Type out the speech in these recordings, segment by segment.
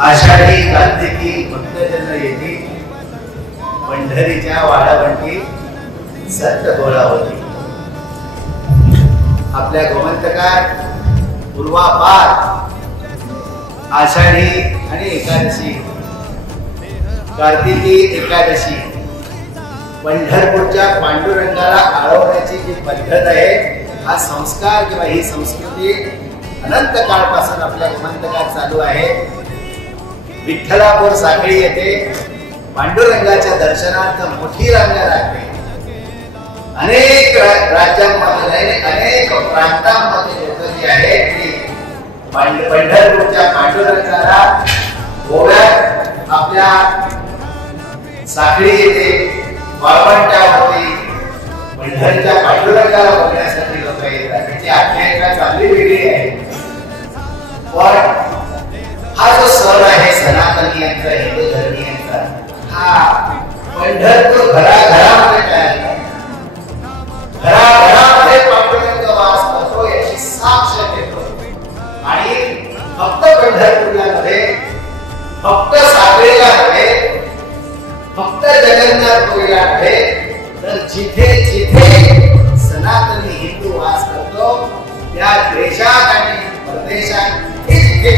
आषाढी कार्तिकी भक्तजन येती, पंढरीच्या वाडावंटी संत गोळा होती. आपल्या गोमंतकात पूर्वापार आषाढी आणि एकादशी, कार्तिकी एकादशी, पंढरपूरच्या पांडुरंगाला आळवण्याची जी पद्धत आहे, हा संस्कार किंवा ही संस्कृती अनंत काळपासून आपल्या गोमंतकात चालू आहे. विठ्ठलापूर साखळी येथे पांडुरंगाच्या दर्शनार्थ मोठी रांग लागते. अनेक राज्यांमध्ये अनेक प्रांतांमध्ये लोक जी आहेत ती पंढरपूरच्या पांडुरंगाला गोव्यात आपल्या साखळी येथे वाळवंटावरती पंढरीच्या पांडुरंगाला बघण्यासाठी लोक येतात. त्याची आख्यायिका चांगली वेगळी आहे. पण हा जो सण आहे सनातनीयांचा, हिंदू धर्मीयांचा, हा पंढरपूर घराघरामध्ये तयार झाला. घराघरामध्ये पांडुरंग वास करतो याची साक्ष देतो. आणि फक्त पंढरपूरला नव्हे, फक्त साखळीला नव्हे, फक्त जगन्नाथपुरीला नव्हे, तर जिथे जिथे सनातनी हिंदू वास करतो त्या देशात आणि परदेशात तिथे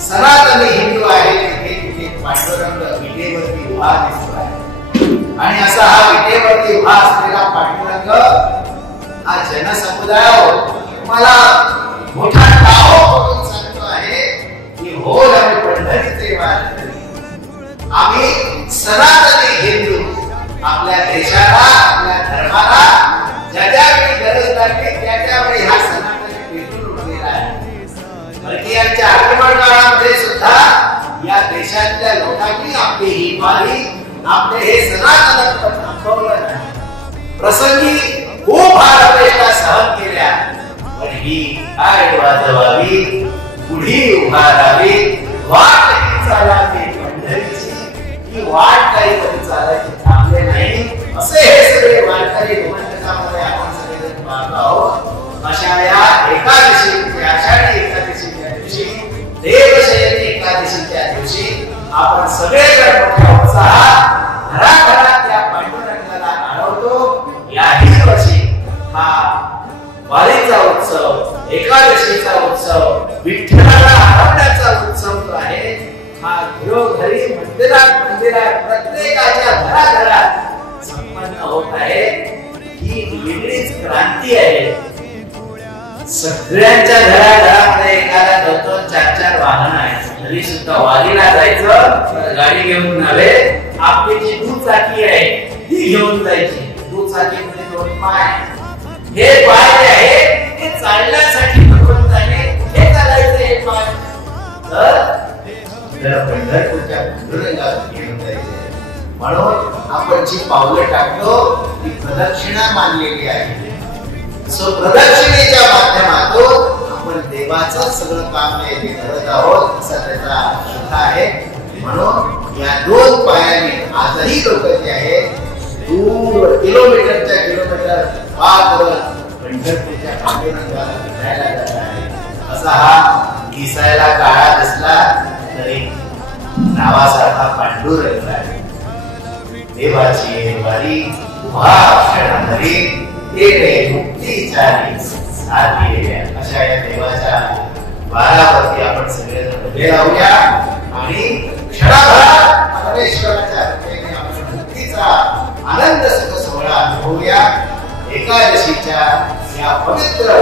सनातनी हिंदू आहे. तिथे पांडुरंग विटेवरती उभा दिसतो आहे. आणि असा हा विटेवरती उभा असलेला पांडुरंग हा जनसमुदायावर मला मोठा टाहो करून सांगतो आहे की हो, आम्ही पंढरीचे वारकरी, आम्ही सनातनी हिंदू, आपल्या देशाला, आपल्या धर्माला ज्या ज्यावेळी गरज लागते त्या त्यावेळी हा सनातनी पेटून उठलेला आहे. भारतीयांच्या आक्रमण काळामध्ये सुद्धा या देशातल्या लोकांनी आपली ही वारी, आपले हे सनातन थांबवलं नाही. प्रसंगी खूप हारपेष्टा सहन केल्या, पण ही काय वाजवावी, पुढी उभारावी, वाट ही चालावी पंढरीची, ही वाट काही कधी चालायची थांबले नाही. असे हे सगळे वारकरी गोमंतकामध्ये आपण सगळेजण पाहत आहोत. अशा या एकादशी, आषाढी एकादशीच्या दिवशी, देवशयनी एकादशीच्या दिवशी आपण सगळेजण मोठ्या उत्साहात घराघरात त्या पांडुरंगाला आळवतो. याही वर्षी हा वारीचा उत्सव, एकादशीचा उत्सव, विठ्ठलाला आराधण्याचा उत्सव जो आहे, हा घरोघरी, मंदिरात प्रत्येकाच्या घराघरात संपन्न होत आहे. ही वेगळीच क्रांती आहे. सगळ्यांच्या घराघरामध्ये एकाला 2-4 वाहन आहेत. तरी सुद्धा वारीला जायचं गाडी घेऊन नव्हे, आपली जी दुचाकी आहे ती घेऊन जायची. दुचाकीमध्ये 2 पाय, हे पाय जे आहे ते चालण्यासाठी भगवंताने हे चालायचं हे पाय. तर पंढरपूरच्या पांडुरंगाला घेऊन जायचं. म्हणून आपण जी पावलं टाकतो ती प्रदक्षिणा मानलेली आहे. सो प्रदक्षिणेच्या माध्यमातून आपण देवाचं सगळं काम येथे करत आहोत असा त्याचा अर्थ आहे. म्हणून या 2 पायाने आजही लोक जे आहे दूर किलोमीटरच्या किलोमीटर पार करत पंढरपूरच्या पांडुरंगाला भेटायला जात आहे. असा हा दिसायला काळा दिसला तरी नावासारखा पांडुरंग आहे. देवाची वारी उभा क्षणाधरी एक मुक्तीचारी साधलेल्या अशा या देवाच्या वारावरती आपण सगळेजण उभे राहूया आणि क्षणाभरात परमेश्वराच्या कृपेने आपण मुक्तीचा आनंद सुख सोहळा अनुभवूया. एकादशीच्या या पवित्र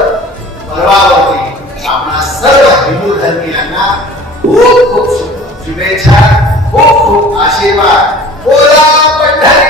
पर्वावरती आपणा सर्व हिंदू धर्मीयांना खूप खूप शुभेच्छा, खूप खूप आशीर्वाद. बोला पंढरी